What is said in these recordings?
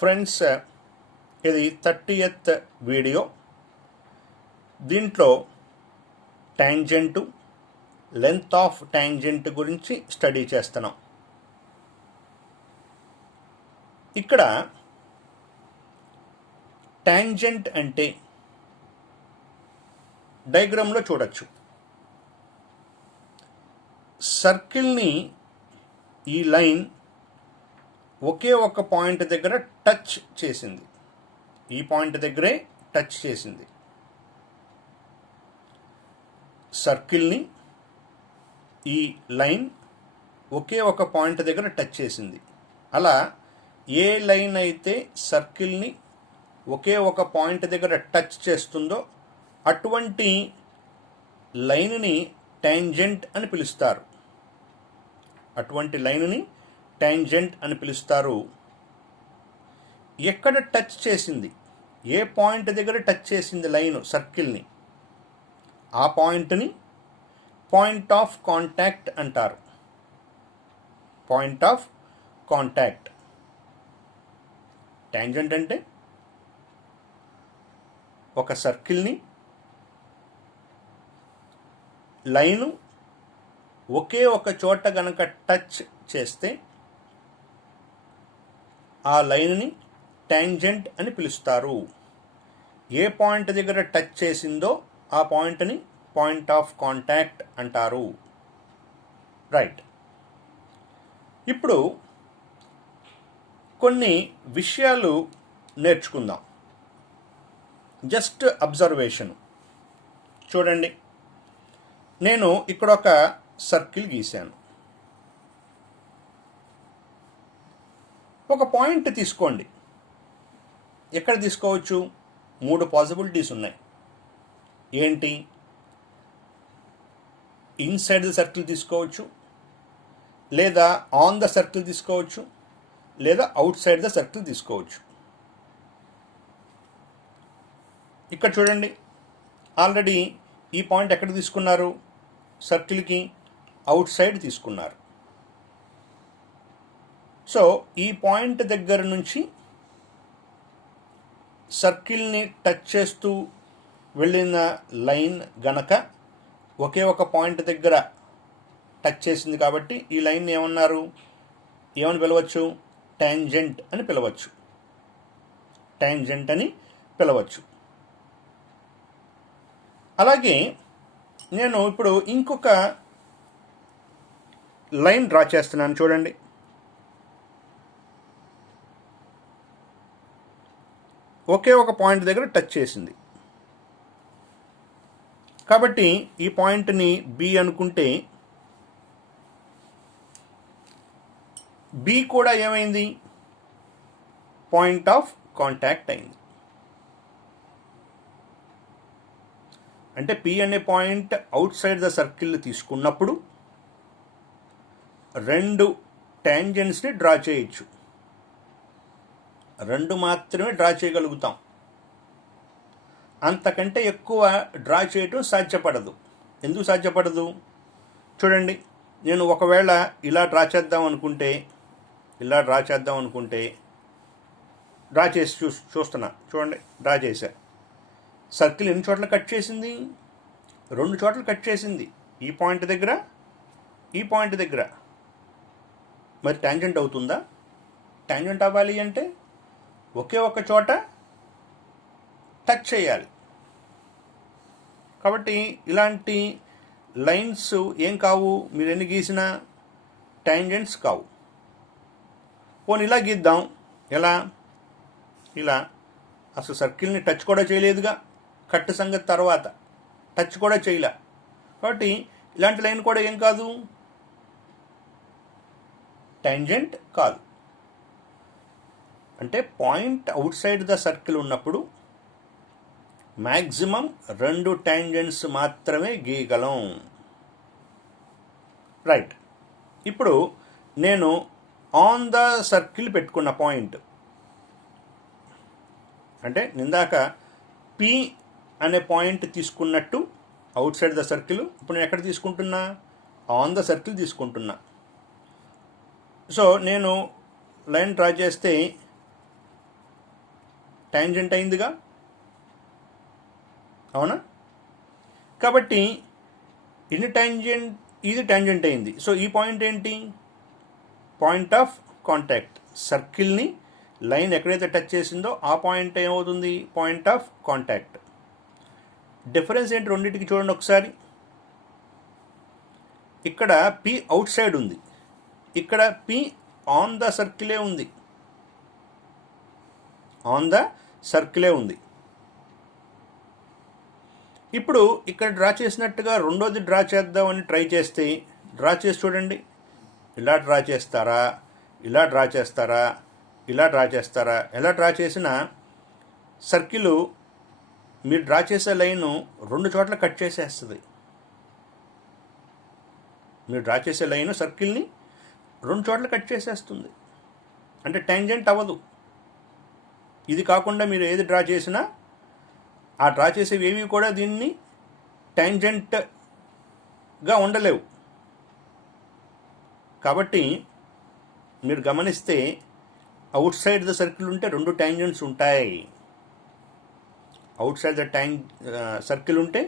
Friends, ఇది 30th video. దీంట్లో ట్యాంజెంటు, length of tangent గురించి స్టడీ చేస్తున్నాం. ఇక్కడ ట్యాంజెంట్ అంటే డయాగ్రామ్లో చూడొచ్చు. సర్కిల్ని ఈ లైన్ ఒకే ఒక పాయింట్ దగ్గర టచ్ చేసింది. ఈ పాయింట్ దగ్గరే టచ్ చేసింది. సర్కిల్ని ఈ లైన్ ఒకే ఒక పాయింట్ దగ్గర టచ్ చేసింది. అలా ఏ లైన్ అయితే సర్కిల్ని ఒకే ఒక పాయింట్ దగ్గర టచ్ చేస్తుందో అటువంటి లైన్ని ట్యాంజెంట్ అని పిలుస్తారు. అటువంటి లైన్ని ట్యాంజెంట్ అని పిలుస్తారు. ఎక్కడ టచ్ చేసింది, ఏ పాయింట్ దగ్గర టచ్ చేసింది లైన్ సర్కిల్ని, ఆ పాయింట్ని పాయింట్ ఆఫ్ కాంటాక్ట్ అంటారు. Point of contact. ట్యాంజెంట్ అంటే ఒక సర్కిల్ని లైను ఒకే ఒక చోట గనక టచ్ చేస్తే ఆ లైన్ని ట్యాంజెంట్ అని పిలుస్తారు. ఏ పాయింట్ దగ్గర టచ్ చేసిందో ఆ పాయింట్ని పాయింట్ ఆఫ్ కాంటాక్ట్ అంటారు. రైట్. ఇప్పుడు కొన్ని విషయాలు నేర్చుకుందాం. Just observation. చూడండి, నేను ఇక్కడ ఒక సర్కిల్ గీశాను. ఒక పాయింట్ తీసుకోండి. ఎక్కడ తీసుకోవచ్చు? 3 పాసిబిలిటీస్ ఉన్నాయి. ఏంటి? ఇన్సైడ్ ద సర్కిల్ తీసుకోవచ్చు, లేదా ఆన్ ద సర్కిల్ తీసుకోవచ్చు, లేదా అవుట్ సైడ్ ద సర్కిల్ తీసుకోవచ్చు. ఇక్కడ చూడండి, ఆల్రెడీ ఈ పాయింట్ ఎక్కడ తీసుకున్నారు? సర్కిల్కి అవుట్ సైడ్ తీసుకున్నారు. సో ఈ పాయింట్ దగ్గర నుంచి సర్కిల్ని టచ్ చేస్తూ వెళ్ళిన లైన్ గనక ఒకే ఒక పాయింట్ దగ్గర టచ్ చేసింది కాబట్టి ఈ లైన్ ఏమని పిలవచ్చు? ట్యాంజెంట్ అని పిలవచ్చు. ట్యాంజెంట్ అని పిలవచ్చు. అలాగే నేను ఇప్పుడు ఇంకొక లైన్ డ్రా చేస్తున్నాను. చూడండి, ఒకే ఒక పాయింట్ దగ్గర టచ్ చేసింది కాబట్టి ఈ పాయింట్ని బి అనుకుంటే బి కూడా ఏమైంది? పాయింట్ ఆఫ్ కాంటాక్ట్ అయింది. అంటే పి అనే point outside the circle తీసుకున్నప్పుడు 2 ట్యాంజెంట్స్ని డ్రా చేయొచ్చు. 2 మాత్రమే డ్రా చేయగలుగుతాం. అంతకంటే ఎక్కువ డ్రా చేయటం సాధ్యపడదు. ఎందుకు సాధ్యపడదు? చూడండి, నేను ఒకవేళ ఇలా డ్రా చేద్దాం అనుకుంటే డ్రా చేసి చూస్తున్నా. చూడండి, డ్రా చేశా. సర్కిల్ ఎన్ని చోట్ల కట్ చేసింది? 2 చోట్ల కట్ చేసింది. ఈ పాయింట్ దగ్గర, ఈ పాయింట్ దగ్గర. మరి ట్యాంజెంట్ అవుతుందా? ట్యాంజెంట్ అవ్వాలి అంటే ఒకే ఒక చోట టచ్ చేయాలి. కాబట్టి ఇలాంటి లైన్స్ ఏం కావు, మీరు ఎన్ని గీసినా ట్యాంజెంట్స్ కావు. పోనీ ఇలా గీద్దాం. ఎలా? ఇలా. అసలు సర్కిల్ని టచ్ కూడా చేయలేదుగా, కట్ సంగతి తర్వాత. టచ్ కూడా చేయలే. కాబట్టి ఇలాంటి లైన్ కూడా ఏం కాదు, ట్యాంజెంట్ కాదు. అంటే point outside the circle ఉన్నప్పుడు మ్యాక్సిమం 2 ట్యాంజెంట్స్ మాత్రమే గీయగలం. రైట్. ఇప్పుడు నేను ఆన్ ద సర్కిల్ పెట్టుకున్న పాయింట్ అంటే ఇందాక పి అనే పాయింట్ తీసుకున్నట్టు అవుట్ సైడ్ ద సర్కిల్, ఇప్పుడు నేను ఎక్కడ తీసుకుంటున్నా? ఆన్ ద సర్కిల్ తీసుకుంటున్నా. సో నేను లైన్ డ్రా చేస్తే ట్యాంజెంట్ అయిందిగా, అవునా? కాబట్టి ఇది ట్యాంజెంట్ అయింది. సో ఈ పాయింట్ ఏంటి? Point of contact. సర్కిల్ని లైన్ ఎక్కడైతే టచ్ చేసిందో ఆ పాయింట్ ఏమవుతుంది? Point of contact. డిఫరెన్స్ ఏంటి రెండింటికి చూడండి ఒకసారి. ఇక్కడ పి అవుట్ సైడ్ ఉంది, ఇక్కడ పి ఆన్ ద సర్కిలే ఉంది. ఆన్ ద సర్కిలే ఉంది. ఇప్పుడు ఇక్కడ డ్రా చేసినట్టుగా రెండోది డ్రా చేద్దామని ట్రై చేస్తే, డ్రా చేసి చూడండి. ఇలా డ్రా చేస్తారా, ఇలా డ్రా చేస్తారా, ఇలా డ్రా చేస్తారా? ఎలా డ్రా చేసినా సర్కిల్ మీరు డ్రా చేసే లైను రెండు చోట్ల కట్ చేసేస్తుంది. మీరు డ్రా చేసే లైను సర్కిల్ని రెండు చోట్ల కట్ చేసేస్తుంది. అంటే ట్యాంజెంట్ అవ్వదు. ఇది కాకుండా మీరు ఏది డ్రా చేసినా ఆ డ్రా చేసేవి ఏవి కూడా దీన్ని ట్యాంజెంట్గా ఉండలేవు. కాబట్టి మీరు గమనిస్తే అవుట్ సైడ్ ద సర్కిల్ ఉంటే రెండు ట్యాంజెంట్స్ ఉంటాయి. అవుట్ సైడ్ ద సర్కిల్ ఉంటే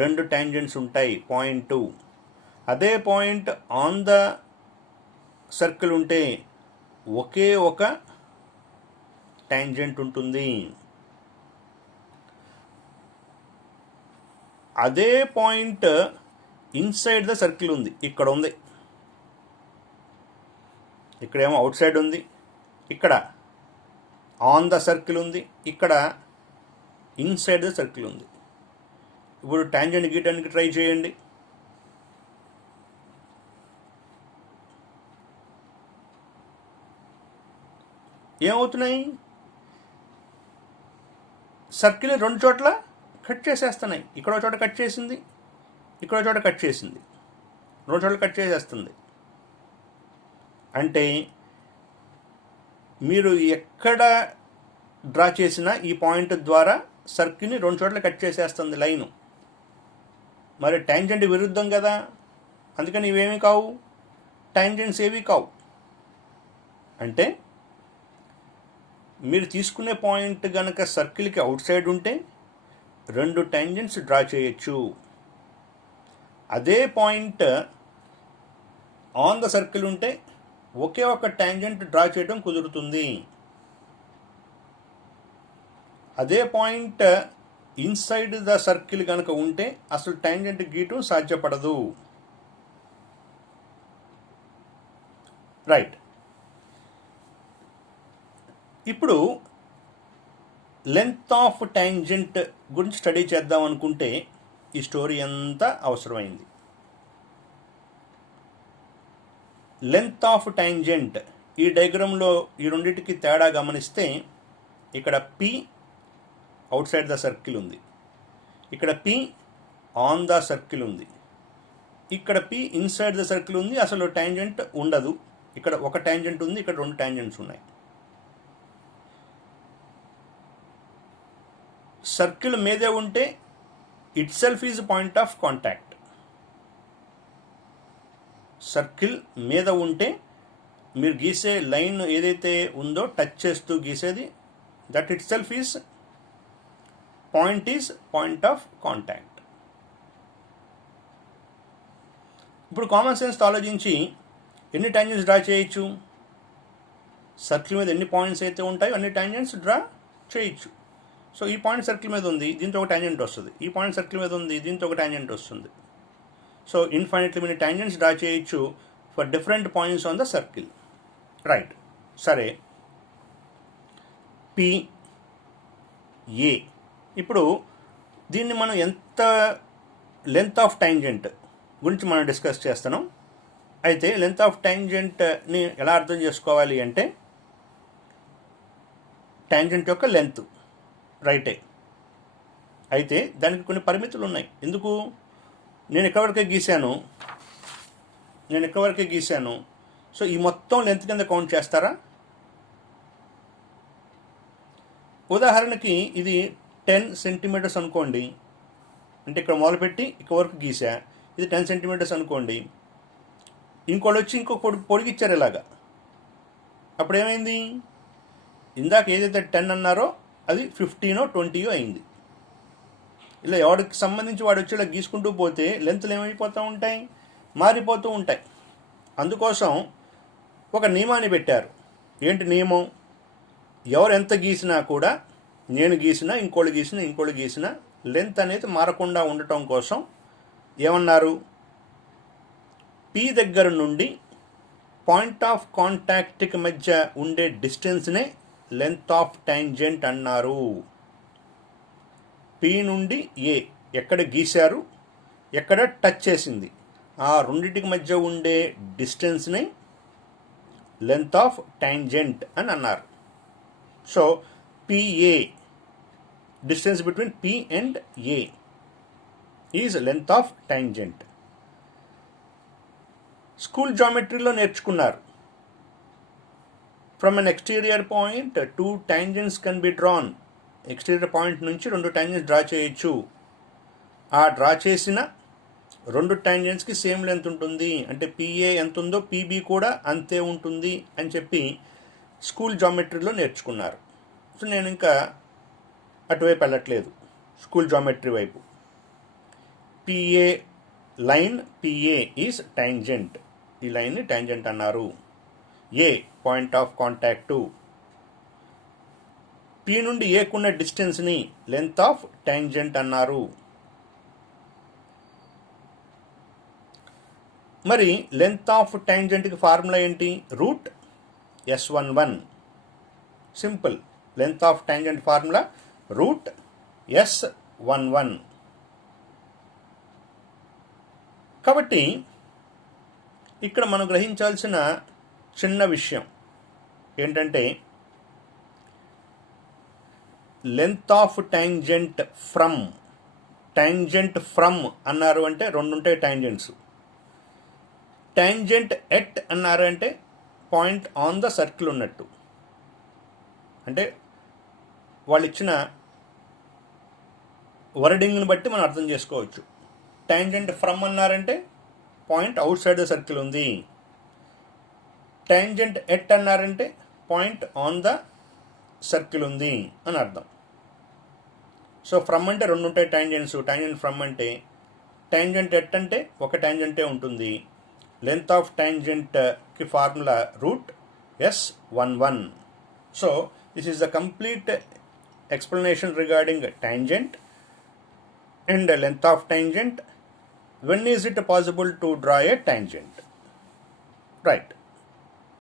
రెండు ట్యాంజెంట్స్ ఉంటాయి. పాయింట్ 2. అదే పాయింట్ ఆన్ ద సర్కిల్ ఉంటే ఒకే ఒక ట్యాంజెంట్ ఉంటుంది. అదే పాయింట్ ఇన్సైడ్ ద సర్కిల్ ఉంది, ఇక్కడ ఉంది. ఇక్కడేమో అవుట్ సైడ్ ఉంది, ఇక్కడ ఆన్ ద సర్కిల్ ఉంది, ఇక్కడ ఇన్సైడ్ ద సర్కిల్ ఉంది. ఇప్పుడు ట్యాంజెంట్ గీయడానికి ట్రై చేయండి. ఏమవుతున్నాయి? సర్కిల్ రెండు చోట్ల కట్ చేసేస్తున్నాయి. ఇక్కడ చోట కట్ చేసింది, ఇక్కడ చోట కట్ చేసింది, రెండు చోట్ల కట్ చేసేస్తుంది. అంటే మీరు ఎక్కడ డ్రా చేసినా ఈ పాయింట్ ద్వారా సర్కిల్ని రెండు చోట్ల కట్ చేసేస్తుంది లైను. మరి ట్యాంజెంట్ విరుద్ధం కదా, అందుకని ఇవేమీ కావు, ట్యాంజెంట్స్ ఏవి కావు. అంటే మీరు తీసుకునే పాయింట్ కనుక సర్కిల్కి అవుట్ సైడ్ ఉంటే రెండు ట్యాంజెంట్స్ డ్రా చేయొచ్చు. అదే పాయింట్ ఆన్ ద సర్కిల్ ఉంటే ఒకే ఒక ట్యాంజెంట్ డ్రా చేయడం కుదురుతుంది. అదే పాయింట్ ఇన్సైడ్ ద సర్కిల్ కనుక ఉంటే అసలు ట్యాంజెంట్ గీయటం సాధ్యపడదు. రైట్. ఇప్పుడు లెంత్ ఆఫ్ ట్యాంజెంట్ గురించి స్టడీ చేద్దాం అనుకుంటే ఈ స్టోరీ అంతా అవసరమైంది. లెంత్ ఆఫ్ ట్యాంజెంట్ ఈ డయాగ్రామ్లో ఈ రెండింటికి తేడా గమనిస్తే ఇక్కడ P out side the circle ఉంది, ఇక్కడ పి ఆన్ ద సర్కిల్ ఉంది, ఇక్కడ పి ఇన్సైడ్ ద సర్కిల్ ఉంది. అసలు ట్యాంజెంట్ ఉండదు. ఇక్కడ ఒక ట్యాంజెంట్ ఉంది, ఇక్కడ రెండు ట్యాంజెంట్స్ ఉన్నాయి. సర్కిల్ మీదే ఉంటే itself is point of contact. Circle మీద ఉంటే మీరు గీసే లైన్ ఏదైతే ఉందో టచ్ చేస్తూ గీసేది, that itself is point of contact. ఇప్పుడు కామన్ సెన్స్ ఆలోచించి ఎన్ని ట్యాంజెంట్స్ డ్రా చేయొచ్చు? సర్కిల్ మీద ఎన్ని పాయింట్స్ అయితే ఉంటాయో అన్ని ట్యాంజెంట్స్ డ్రా చేయొచ్చు. సో ఈ పాయింట్ సర్కిల్ మీద ఉంది, దీంతో ఒక ట్యాంజెంట్ వస్తుంది. ఈ పాయింట్ సర్కిల్ మీద ఉంది, దీంతో ఒక ట్యాంజెంట్ వస్తుంది. So infinitely many tangents draw చేయొచ్చు for different points on the circle. Right. సరే, పిఏ. ఇప్పుడు దీన్ని మనం ఎంత లెంత్ ఆఫ్ ట్యాంజెంట్ గురించి మనం డిస్కస్ చేస్తున్నాం. అయితే లెంత్ ఆఫ్ ట్యాంజెంట్ని ఎలా అర్థం చేసుకోవాలి అంటే ట్యాంజెంట్ యొక్క లెంత్ రైటే. అయితే దానికి కొన్ని పరిమితులు ఉన్నాయి. ఎందుకు? నేను ఎక్కడివరకే గీశాను, సో ఈ మొత్తం లెంత్ కింద కౌంట్ చేస్తారా? ఉదాహరణకి ఇది 10 సెంటీమీటర్స్ అనుకోండి. అంటే ఇక్కడ మొదలుపెట్టి ఇక్కడ వరకు గీసా, ఇది 10 సెంటీమీటర్స్ అనుకోండి. ఇంకోటి వచ్చి పొడిగిచ్చారు ఇలాగా. అప్పుడు ఏమైంది? ఇందాక ఏదైతే 10 అన్నారో అది 15 20 అయింది. ఇలా ఎవరికి సంబంధించి వాడు వచ్చి ఇలా గీసుకుంటూ పోతే లెంత్లు ఏమైపోతూ ఉంటాయి, మారిపోతూ ఉంటాయి. అందుకోసం ఒక నియమాన్ని పెట్టారు. ఏంటి నియమం? ఎవరు ఎంత గీసినా కూడా, నేను గీసినా ఇంకోళ్ళు గీసినా లెంత్ అనేది మారకుండా ఉండటం కోసం ఏమన్నారు, పి దగ్గర నుండి పాయింట్ ఆఫ్ కాంటాక్ట్కి మధ్య ఉండే డిస్టెన్స్నే లెంత్ ఆఫ్ టాంజెంట్ అన్నారు. పి నుండి ఏ ఎక్కడ గీశారు, ఎక్కడ టచ్ చేసింది, ఆ రెండింటికి మధ్య ఉండే డిస్టెన్స్ని లెంత్ ఆఫ్ టాంజెంట్ అని అన్నారు. So PA, distance between P and A is length of tangent. School జామెట్రీలో నేర్చుకున్నారు. From an exterior point 2 tangents can be drawn. Exterior point నుంచి 2 టాంజెంట్స్ డ్రా చేయొచ్చు. ఆ డ్రా చేసిన 2 టాంజెంట్స్కి సేమ్ లెంత్ ఉంటుంది. అంటే పిఏ ఎంత ఉందో పీబీ కూడా అంతే ఉంటుంది అని చెప్పి స్కూల్ జామెట్రీలో నేర్చుకున్నారు. సో నేను ఇంకా అటువైపు వెళ్ళట్లేదు, స్కూల్ జామెట్రీ వైపు. PA line, PA is tangent. ఈ లైన్ని టాంజెంట్ అన్నారు. A point of contact. P నుండి ఏకున్న డిస్టెన్స్ని లెంత్ ఆఫ్ టాంజెంట్ అన్నారు. మరి లెంత్ ఆఫ్ టాంజెంట్కి ఫార్ములా ఏంటి? Root S11. Simple. Length of tangent formula root S11. కాబట్టి ఇక్కడ మనం గ్రహించాల్సిన చిన్న విషయం ఏంటంటే, length of tangent from, tangent from అన్నారు అంటే 2 ఉంటాయి టాంజెంట్స్. టాంజెంట్ ఎట్ అన్నారు అంటే పాయింట్ ఆన్ ద సర్కిల్ ఉన్నట్టు. అంటే వాళ్ళు ఇచ్చిన వర్డింగ్ని బట్టి మనం అర్థం చేసుకోవచ్చు. టాంజెంట్ ఫ్రమ్ అన్నారంటే point outside the circle ఉంది. టాంజెంట్ ఎట్ అన్నారంటే పాయింట్ ఆన్ ద సర్కిల్ ఉంది అని అర్థం. సో ఫ్రమ్ అంటే 2 ఉంటాయి టాంజెంట్స్. టాంజెంట్ ఫ్రమ్ అంటే, టాంజెంట్ ఎట్ అంటే ఒక టాంజెంటే ఉంటుంది. లెంత్ ఆఫ్ టాంజెంట్కి formula root S11. So this is the complete explanation regarding tangent and length of tangent. When is it possible to draw a tangent? Right.